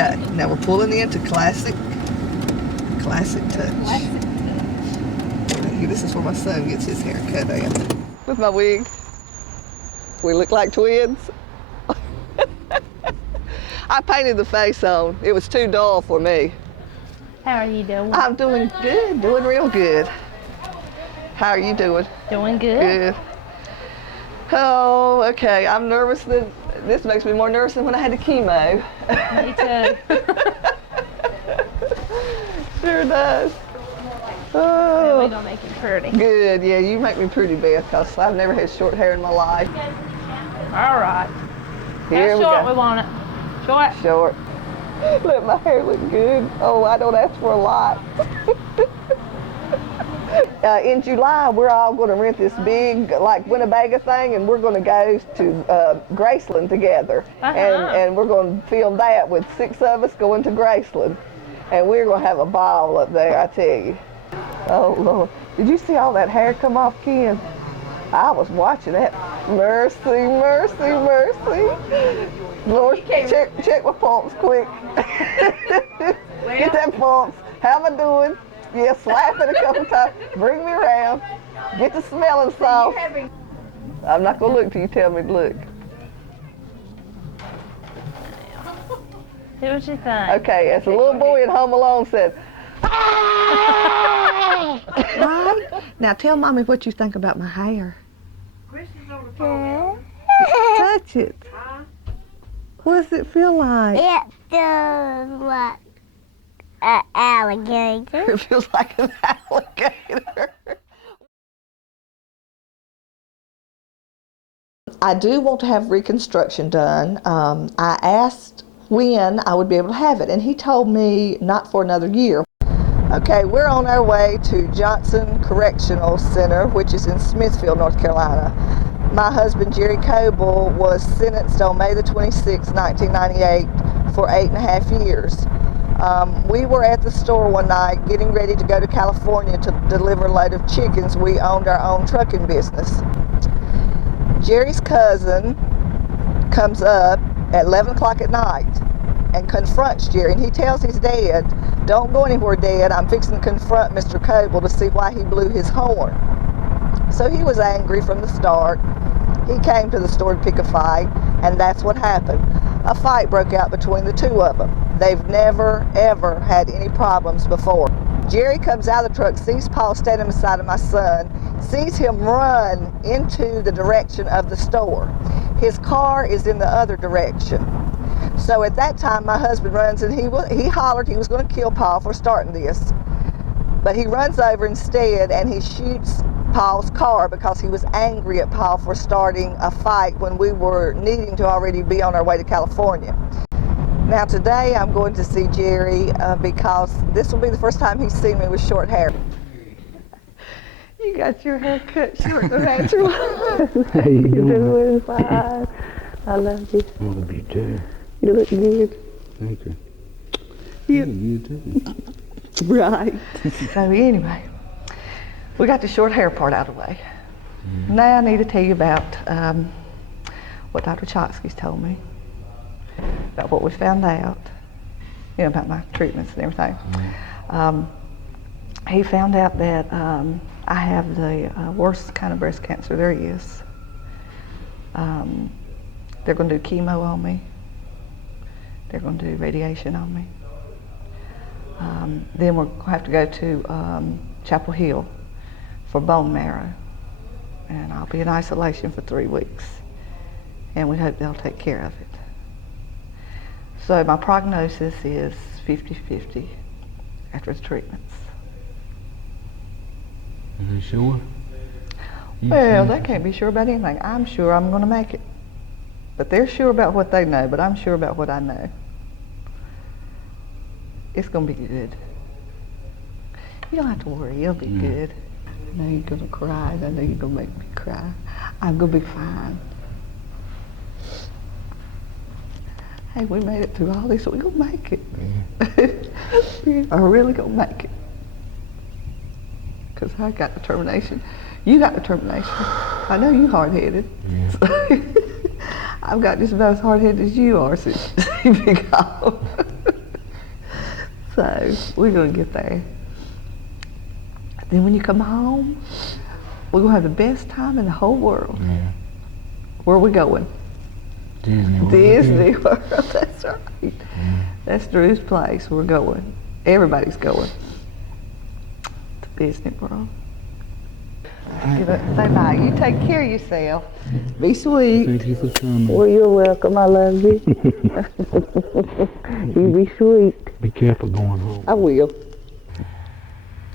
Okay, now we're pulling into classic touch. This is where my son gets his hair cut at. With my wig. We look like twins. I painted the face on. It was too dull for me. How are you doing? I'm doing good, doing real good. How are you doing? Doing good. Good. Oh, okay. I'm nervous. This makes me more nervous than when I had the chemo. Me too. Sure does. Oh. We're Oh, gonna make it pretty. good. Yeah, you make me pretty, Beth, because I've never had short hair in my life. All right. Here How we short go. we want it? Short? Short. Let my hair look good. Oh, I don't ask for a lot. In July, we're all going to rent this big, like, Winnebago thing, and we're going to go to Graceland together. And we're going to film that with 6 of us going to Graceland. And we're going to have a ball up there, I tell you. Oh, Lord. Did you see all that hair come off, Ken? I was watching that. Mercy, mercy, mercy. Lord, check my pulse quick. Get that pulse. How am I doing? Yeah, slap it a couple times. Bring me around. Get the smelling sauce. I'm not going to look till you tell me to look. Do what you think. Okay, as a little boy in Home Alone said, ah! Right? Now tell Mommy what you think about my hair. Touch it. What does it feel like? It feels like an alligator. It feels like an alligator. I do want to have reconstruction done. I asked when I would be able to have it, and he told me not for another year. Okay, we're on our way to Johnson Correctional Center, which is in Smithfield, North Carolina. My husband, Jerry Coble, was sentenced on May the 26th, 1998 for 8.5 years. We were at the store one night getting ready to go to California to deliver a load of chickens. We owned our own trucking business. Jerry's cousin comes up at 11 o'clock at night and confronts Jerry, and he tells his dad, "Don't go anywhere, Dad. I'm fixing to confront Mr. Coble to see why he blew his horn." So he was angry from the start. He came to the store to pick a fight, and that's what happened. A fight broke out between the two of them. They've never, ever had any problems before. Jerry comes out of the truck, sees Paul standing beside of my son, sees him run into the direction of the store. His car is in the other direction. So at that time, my husband runs, and he hollered he was going to kill Paul for starting this. But he runs over instead, and he shoots Paul's car because he was angry at Paul for starting a fight when we were needing to already be on our way to California. Now today I'm going to see Jerry because this will be the first time he's seen me with short hair. You got your hair cut short and natural. How you doing? Fine. I love you. I love you too. You look good. Thank you. Yeah. You too. Right. So anyway, we got the short hair part out of the way. Now I need to tell you about what Dr. Chotsky's told me, about what we found out, you know, about my treatments and everything. He found out that I have the worst kind of breast cancer there is. They're going to do chemo on me. They're going to do radiation on me. Then we're going to have to go to Chapel Hill for bone marrow. And I'll be in isolation for 3 weeks. And we hope they'll take care of it. So my prognosis is 50-50 after the treatments. Are you sure? Well, they can't be sure about anything. I'm sure I'm going to make it. But they're sure about what they know, but I'm sure about what I know. It's going to be good. You don't have to worry, it'll be good. I know you're going to cry, and I know you're going to make me cry. I'm going to be fine. Hey, we made it through all this, so we're going to make it. We are really going to make it. Because I got determination. You got determination. I know you're hard-headed. Yeah. So I've got just about as hard-headed as you are since you've been gone. So we're gonna get there. Then when you come home, we're gonna have the best time in the whole world. Yeah. Where are we going? Disney World. Disney World. That's right. That's Drew's place. We're going. Everybody's going to Disney World. Give up, say bye. You take care of yourself. Be sweet. Thank you for coming. Well, you're welcome. I love you. You be sweet. Be careful going home. I will.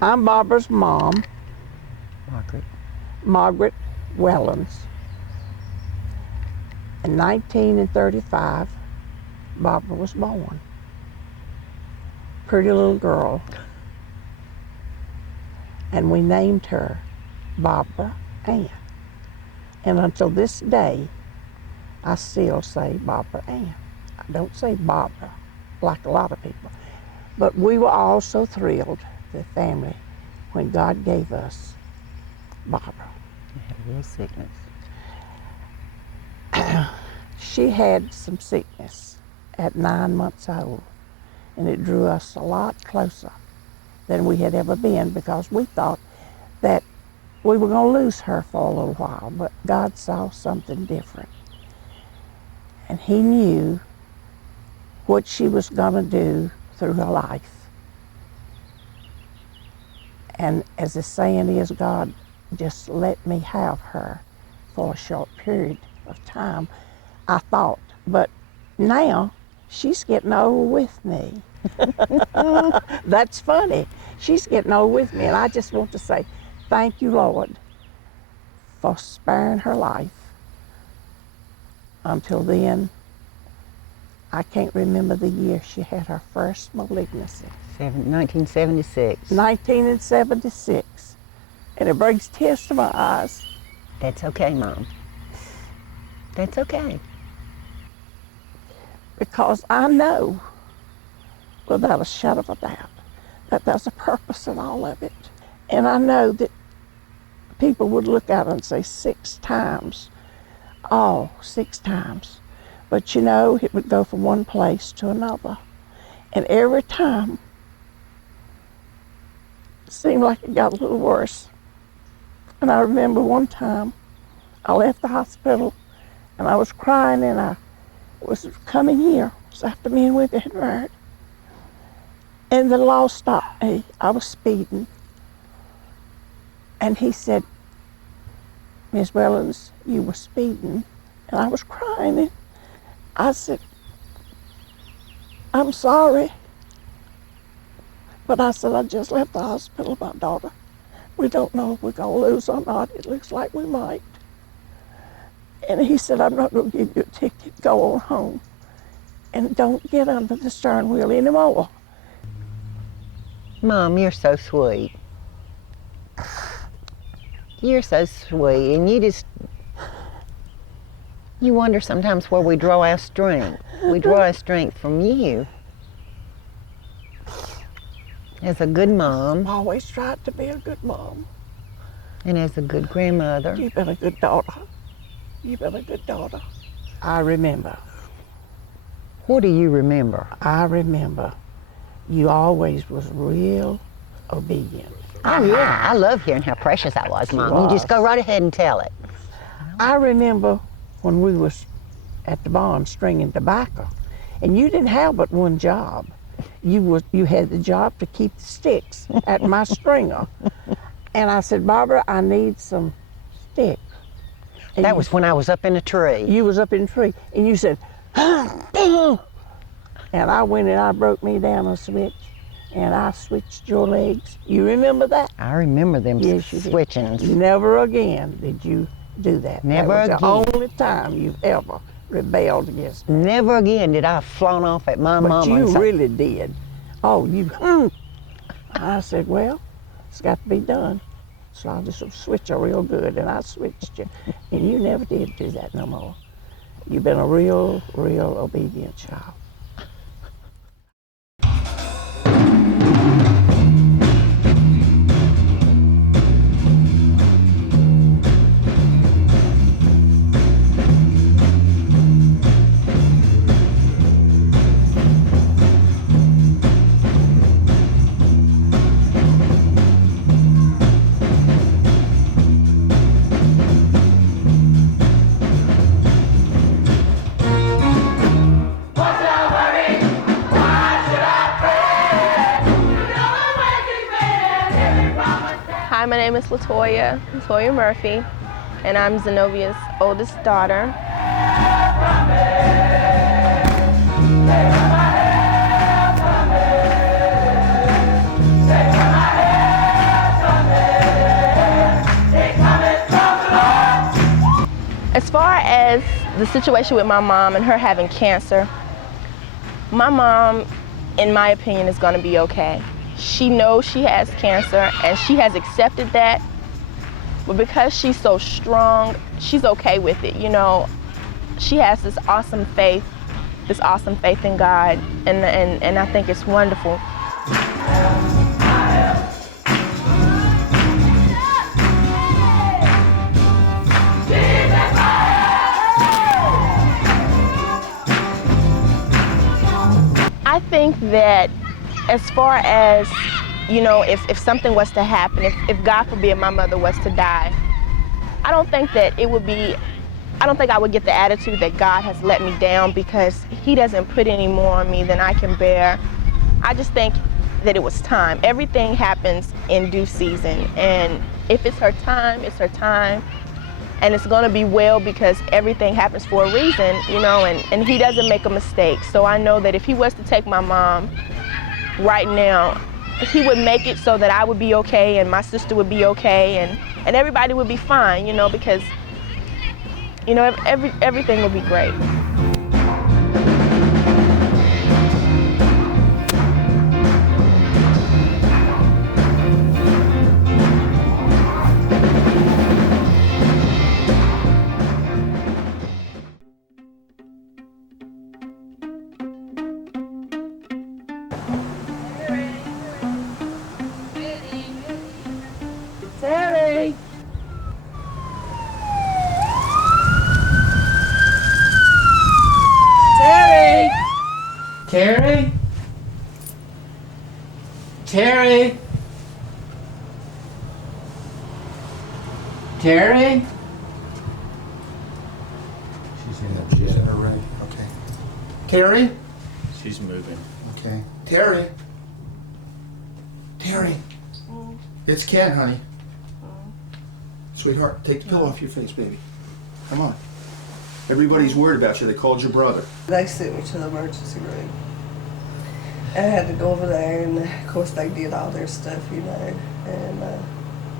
I'm Barbara's mom, Margaret Wellens. In 1935, Barbara was born. Pretty little girl. And we named her Barbara Ann. And until this day, I still say Barbara Ann. I don't say Barbara like a lot of people. But we were all so thrilled, the family, when God gave us Barbara. You had a real sickness. She had some sickness at 9 months old, and it drew us a lot closer than we had ever been, because we thought that we were going to lose her for a little while, but God saw something different. And He knew what she was going to do through her life. And as the saying is, God just let me have her for a short period of time, I thought. But now she's getting old with me. That's funny. She's getting old with me, and I just want to say thank you, Lord, for sparing her life. Until then, I can't remember the year she had her first malignancy. 1976. 1976. And it brings tears to my eyes. That's okay, Mom. That's okay. Because I know, without a shadow of a doubt, that there's a purpose in all of it. And I know that people would look at it and say 6 times. Oh, 6 times. But you know, it would go from one place to another. And every time, it seemed like it got a little worse. And I remember one time, I left the hospital, and I was crying, and I was coming here. It was after me and we had married. And the law stopped me. I was speeding. And he said, Miss Wellens, you were speeding. And I was crying. And I said, I'm sorry. But I said, I just left the hospital, my daughter. We don't know if we're going to lose or not. It looks like we might. And he said, I'm not going to give you a ticket. Go on home. And don't get under the steering wheel anymore. Mom, you're so sweet. You're so sweet, and you wonder sometimes where we draw our strength. We draw our strength from you. As a good mom. I always tried to be a good mom. And as a good grandmother. You've been a good daughter. You've been a good daughter. I remember. What do you remember? I remember you always was real obedient. Oh yeah, I love hearing how precious I was, Mom. You just go right ahead and tell it. I remember when we was at the barn stringing tobacco, and you didn't have but one job. You had the job to keep the sticks at my stringer. And I said, Barbara, I need some sticks. And That was when I was up in a tree. You was up in the tree, and you said, and I went and I broke me down a switch, and I switched your legs. You remember that? I remember them Yes, you did. switchings. Never again did you do that. Never that was again. the only time you've ever rebelled against me. Never again did I flaunt off at my But mama. you and say, really did. Oh, you, I said, well, it's got to be done. So I'll just switch her real good, and I switched you. And you never did do that no more. You've been a real, real obedient child. Hi, my name is Latoya Murphy, and I'm Zenobia's oldest daughter. As far as the situation with my mom and her having cancer, my mom, in my opinion, is going to be okay. She knows she has cancer and she has accepted that, but because she's so strong, she's okay with it. You know, she has this awesome faith in God, and I think it's wonderful. I think that as far as, you know, if something was to happen, if God forbid my mother was to die, I don't think I would get the attitude that God has let me down because he doesn't put any more on me than I can bear. I just think that it was time. Everything happens in due season, and if it's her time, it's her time. And it's gonna be well because everything happens for a reason, you know, and he doesn't make a mistake. So I know that if he was to take my mom right now, he would make it so that I would be okay and my sister would be okay and everybody would be fine, you know, because, you know, everything would be great. Terry! Terry! Terry? Terry? Terry? She's in her room. Okay. Terry? She's moving. Okay. Terry? Terry? It's Ken, honey. Sweetheart, take the pillow off your face, baby. Come on. Everybody's worried about you. They called your brother. They sent me to the emergency room. And I had to go over there, and of course they did all their stuff, you know. And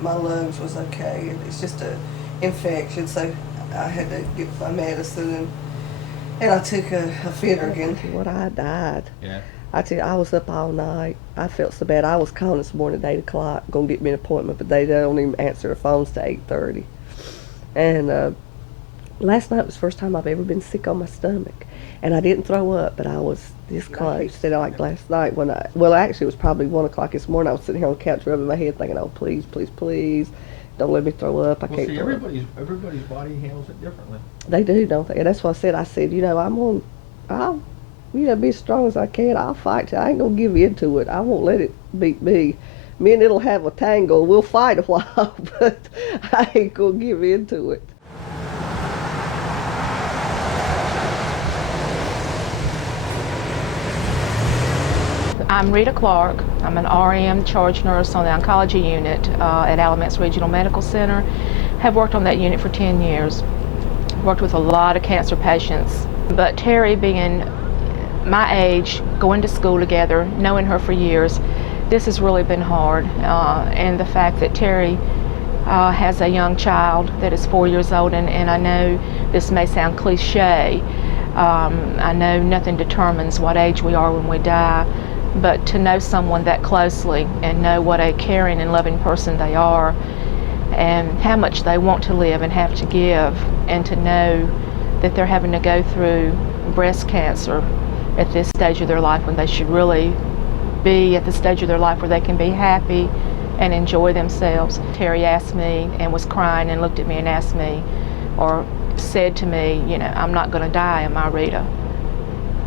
my lungs was okay. It's just an infection, so I had to get my medicine, and I took a Phenergan. What I died. Yeah. I tell you, I was up all night. I felt so bad. I was calling this morning at 8 o'clock, going to get me an appointment, but they don't even answer the phones to 8:30. And last night was the first time I've ever been sick on my stomach. And I didn't throw up, but I was this close. And like last night when actually it was probably 1 o'clock this morning, I was sitting here on the couch rubbing my head thinking, oh, please, please, please, don't let me throw up. I can't throw up. Everybody's body handles it differently. They do, don't they? And that's what I said, you know, I'll be as strong as I can. I'll fight. I ain't gonna give in to it. I won't let it beat me. Me and it'll have a tangle. We'll fight a while, but I ain't gonna give in to it. I'm Rita Clark. I'm an RN charge nurse on the oncology unit at Alamance Regional Medical Center. Have worked on that unit for 10 years. Worked with a lot of cancer patients. But Terry, being my age, going to school together, knowing her for years, this has really been hard. And the fact that Terry has a young child that is 4 years old, and I know this may sound cliche, I know nothing determines what age we are when we die, but to know someone that closely and know what a caring and loving person they are and how much they want to live and have to give, and to know that they're having to go through breast cancer at this stage of their life when they should really be at the stage of their life where they can be happy and enjoy themselves. Terry asked me and was crying and looked at me and asked me, or said to me, you know, I'm not going to die, am I, Rita?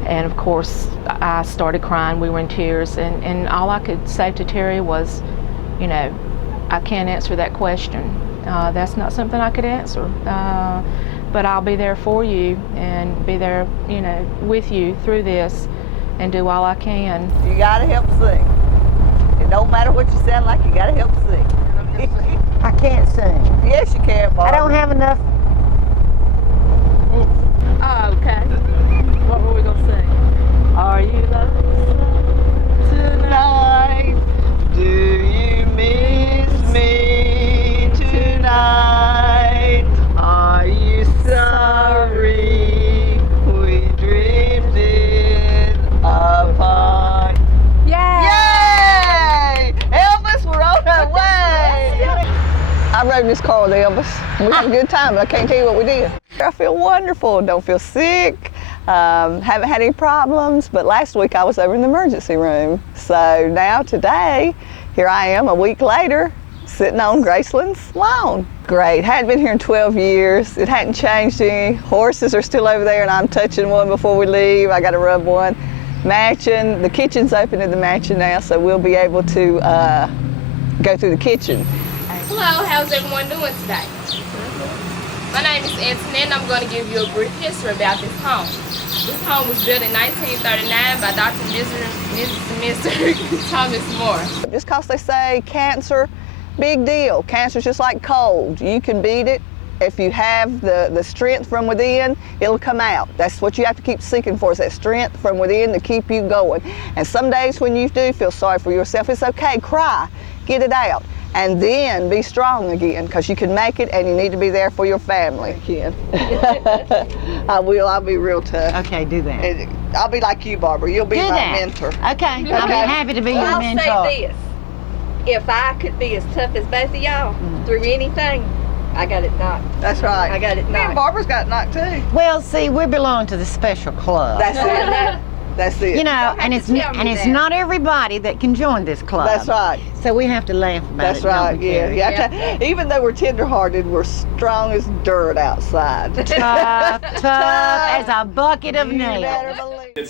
And of course I started crying. We were in tears, and all I could say to Terry was, you know, I can't answer that question. That's not something I could answer. But I'll be there for you and be there, you know, with you through this and do all I can. You gotta help sing. It don't matter what you sound like, you gotta help sing. I can't sing. Yes, you can, Barbara. I don't have enough. Oh, okay. What were we gonna sing? Are you lonesome tonight? Do you miss me tonight? Are you sorry we drifted apart? Yay! Elvis, we're on our way! I rode in this car with Elvis. We had a good time, but I can't tell you what we did. I feel wonderful, don't feel sick, haven't had any problems, but last week I was over in the emergency room. So now today, here I am a week later, sitting on Graceland's lawn. Great, hadn't been here in 12 years. It hadn't changed any. Horses are still over there and I'm touching one before we leave. I gotta rub one. Mansion, the kitchen's open in the mansion now, so we'll be able to go through the kitchen. Hello, how's everyone doing today? My name is Antoinette and I'm going to give you a brief history about this home. This home was built in 1939 by Dr. and Mr. Thomas Moore. Just because they say cancer, big deal. Cancer's just like cold. You can beat it. If you have the strength from within, it'll come out. That's what you have to keep seeking for, is that strength from within to keep you going. And some days when you do feel sorry for yourself, it's okay, cry, get it out. And then be strong again, because you can make it and you need to be there for your family again. I will, I'll be real tough. Okay, do that. I'll be like you, Barbara. You'll be Do my that. mentor. Okay, I'll be happy to be your I'll mentor. say this. If I could be as tough as both of y'all through anything, I got it knocked. That's right. I got it Me knocked. and Barbara's got knocked too. Well, see, we belong to the special club. That's it. That's it. You know, and it's not everybody that can join this club. That's right. So we have to laugh about That's it. don't right. we, Yeah. Carrie? Even though we're tender-hearted, we're strong as dirt outside. Tough as a bucket of You nails. better believe it.